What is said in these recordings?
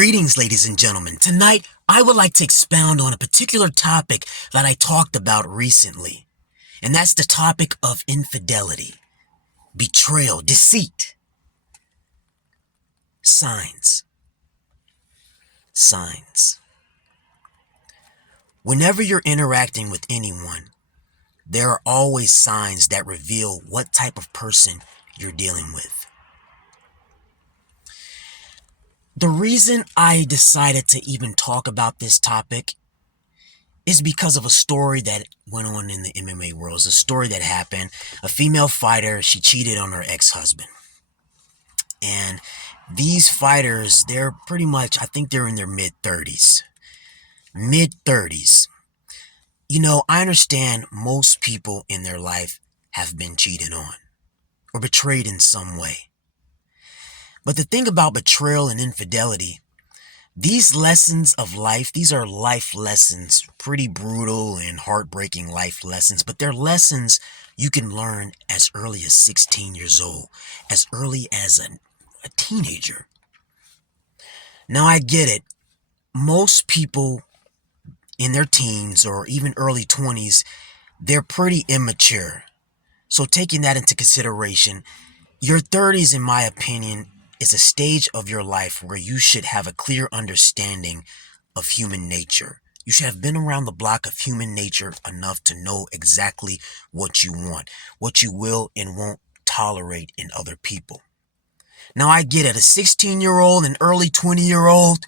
Greetings, ladies and gentlemen. Tonight, I would like to expound on a particular topic that I talked about recently, and that's the topic of infidelity, betrayal, deceit. Signs. Signs. Whenever you're interacting with anyone, there are always signs that reveal what type of person you're dealing with. The reason I decided to even talk about this topic is because of a story that went on in the MMA world. It's a story that happened. A female fighter, she cheated on her ex-husband. And these fighters, they're pretty much, I think they're in their mid-30s. Mid-30s. You know, I understand most people in their life have been cheated on or betrayed in some way. But the thing about betrayal and infidelity, these lessons of life, these are life lessons, pretty brutal and heartbreaking life lessons, but they're lessons you can learn as early as 16 years old, as early as a teenager. Now I get it. Most people in their teens or even early 20s, they're pretty immature. So taking that into consideration, your 30s, in my opinion, is a stage of your life where you should have a clear understanding of human nature. You should have been around the block of human nature enough to know exactly what you want, what you will and won't tolerate in other people. Now I get it, a 16-year-old and early 20-year-old,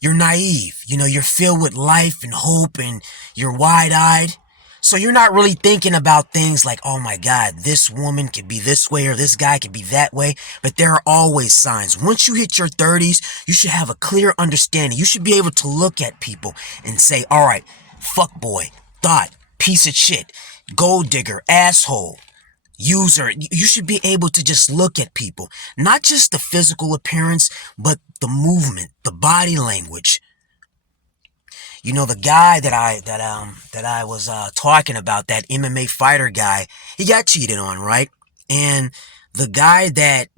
you're naive. You know, you're filled with life and hope and you're wide-eyed. So you're not really thinking about things like, oh my God, this woman could be this way or this guy could be that way. But there are always signs. Once you hit your 30s, you should have a clear understanding. You should be able to look at people and say, all right, fuckboy, thought, piece of shit, gold digger, asshole, user. You should be able to just look at people, not just the physical appearance, but the movement, the body language. You know, the guy that I was talking about, that MMA fighter guy, he got cheated on, right? And the guy that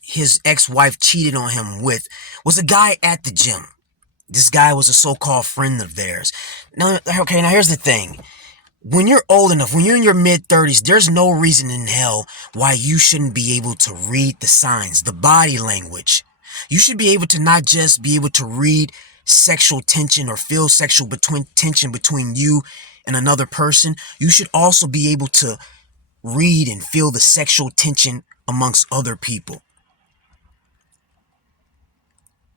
his ex-wife cheated on him with was a guy at the gym. This guy was a so-called friend of theirs. Now, okay, now here's the thing. When you're old enough, when you're in your mid-30s, there's no reason in hell why you shouldn't be able to read the signs, the body language. You should be able to not just be able to read sexual tension or feel sexual tension between you and another person. You should also be able to read and feel the sexual tension amongst other people.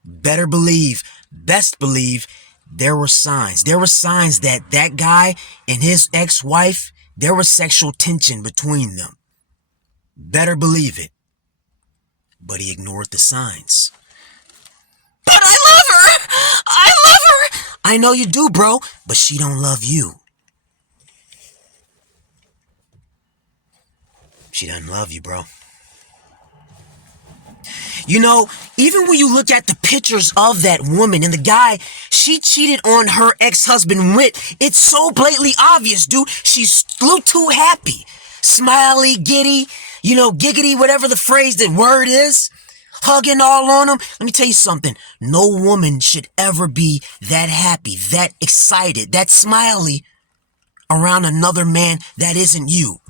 Better believe, best believe, there were signs. There were signs that that guy and his ex-wife, there was sexual tension between them. Better believe it. But he ignored the signs. But I love her! I love her! I know you do, bro, but she don't love you. She doesn't love you, bro. You know, even when you look at the pictures of that woman and the guy she cheated on her ex-husband with, it's so blatantly obvious, dude. She's a little too happy. Smiley, giddy, you know, giggity, whatever the phrase, the word is. Hugging all on him. Let me tell you something. No woman should ever be that happy, that excited, that smiley around another man that isn't you.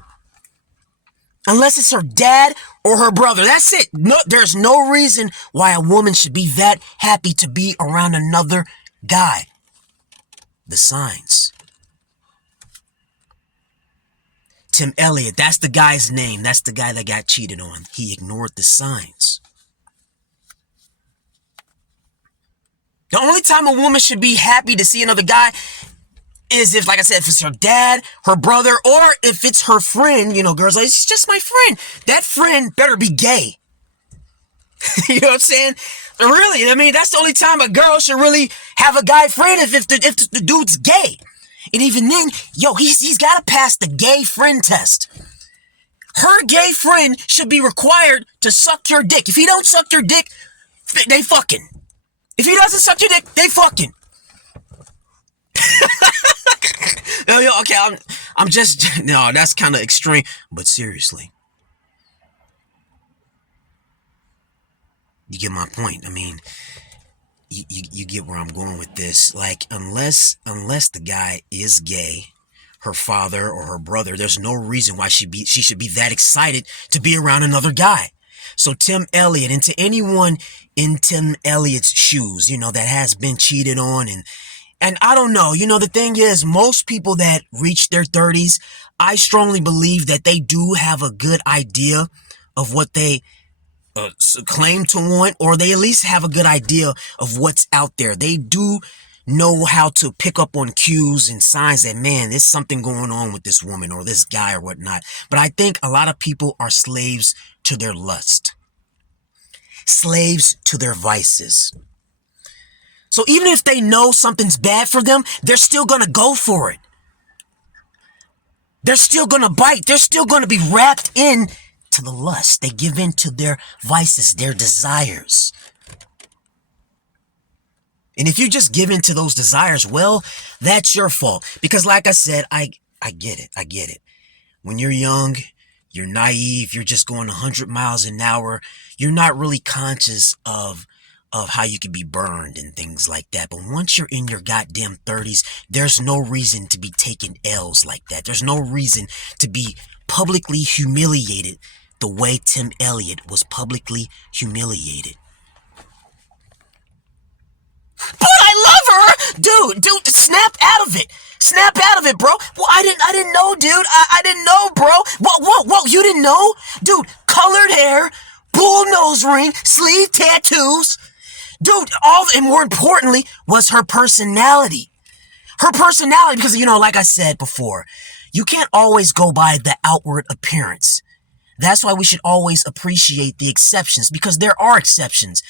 Unless it's her dad or her brother. That's it. No, there's no reason why a woman should be that happy to be around another guy. The signs. Tim Elliot, that's the guy's name. That's the guy that got cheated on. He ignored the signs. The only time a woman should be happy to see another guy is if, like I said, if it's her dad, her brother, or if it's her friend. You know, girls like, it's just my friend. That friend better be gay. You know what I'm saying? Really, I mean, that's the only time a girl should really have a guy friend if the dude's gay. And even then, yo, he's got to pass the gay friend test. Her gay friend should be required to suck your dick. If he don't suck your dick, they fucking. If he doesn't suck your dick, they fucking. Okay, I'm just, no, that's kind of extreme. But seriously, You get my point. I mean, you get where I'm going with this. Like, unless the guy is gay, her father or her brother, there's no reason why she should be that excited to be around another guy. So Tim Elliot, and to anyone in Tim Elliot's shoes, that has been cheated on, and I don't know, the thing is, most people that reach their 30s, I strongly believe that they do have a good idea of what they claim to want, or they at least have a good idea of what's out there. They do know how to pick up on cues and signs that, man, there's something going on with this woman or this guy or whatnot. But I think a lot of people are slaves to their lust, slaves to their vices. So even if they know something's bad for them, they're still going to go for it. They're still going to bite. They're still going to be wrapped in to the lust. They give in to their vices, their desires. And if you just give in to those desires, well, that's your fault. Because like I said, I get it. I get it. When you're young, you're naive, you're just going 100 miles an hour. You're not really conscious of how you can be burned and things like that. But once you're in your goddamn 30s, there's no reason to be taking L's like that. There's no reason to be publicly humiliated the way Tim Elliot was publicly humiliated. But I love her! Dude, snap out of it! Snap out of it, bro! Well, I didn't know, dude. I didn't know, bro. Whoa, you didn't know? Dude, colored hair, bull nose ring, sleeve tattoos. Dude, and more importantly, was her personality. Her personality, because, like I said before, you can't always go by the outward appearance. That's why we should always appreciate the exceptions, because there are exceptions.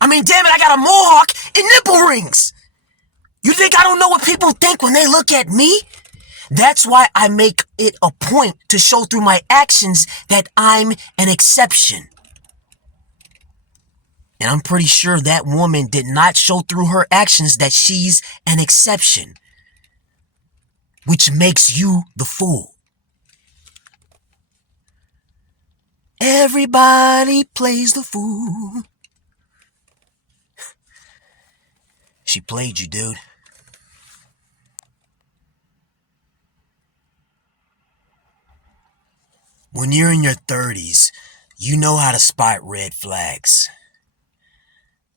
I mean, damn it, I got a mohawk and nipple rings. You think I don't know what people think when they look at me? That's why I make it a point to show through my actions that I'm an exception. And I'm pretty sure that woman did not show through her actions that she's an exception, which makes you the fool. Everybody plays the fool. She played you, dude. When you're in your 30s, you know how to spot red flags.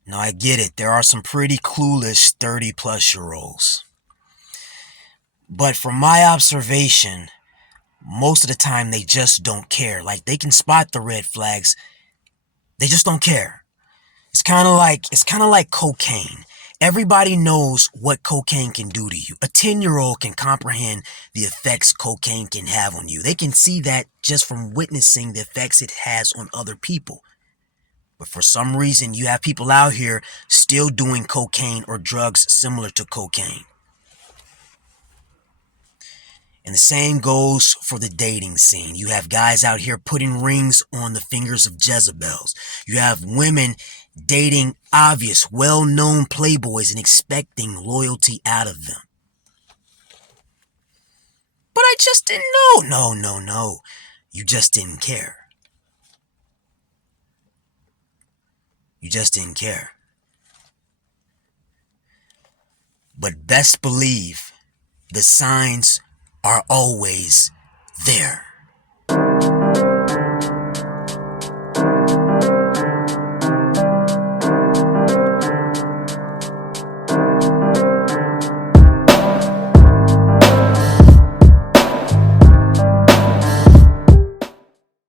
Now, I get it. There are some pretty clueless 30-plus-year-olds. But from my observation, most of the time they just don't care. Like, they can spot the red flags. They just don't care. It's kind of like cocaine. Everybody knows what cocaine can do to you. A 10-year-old can comprehend the effects cocaine can have on you. They can see that just from witnessing the effects it has on other people. But for some reason, you have people out here still doing cocaine or drugs similar to cocaine. And the same goes for the dating scene. You have guys out here putting rings on the fingers of Jezebels. You have women dating obvious, well-known playboys and expecting loyalty out of them. But I just didn't know. No. You just didn't care. You just didn't care. But best believe the signs are always there.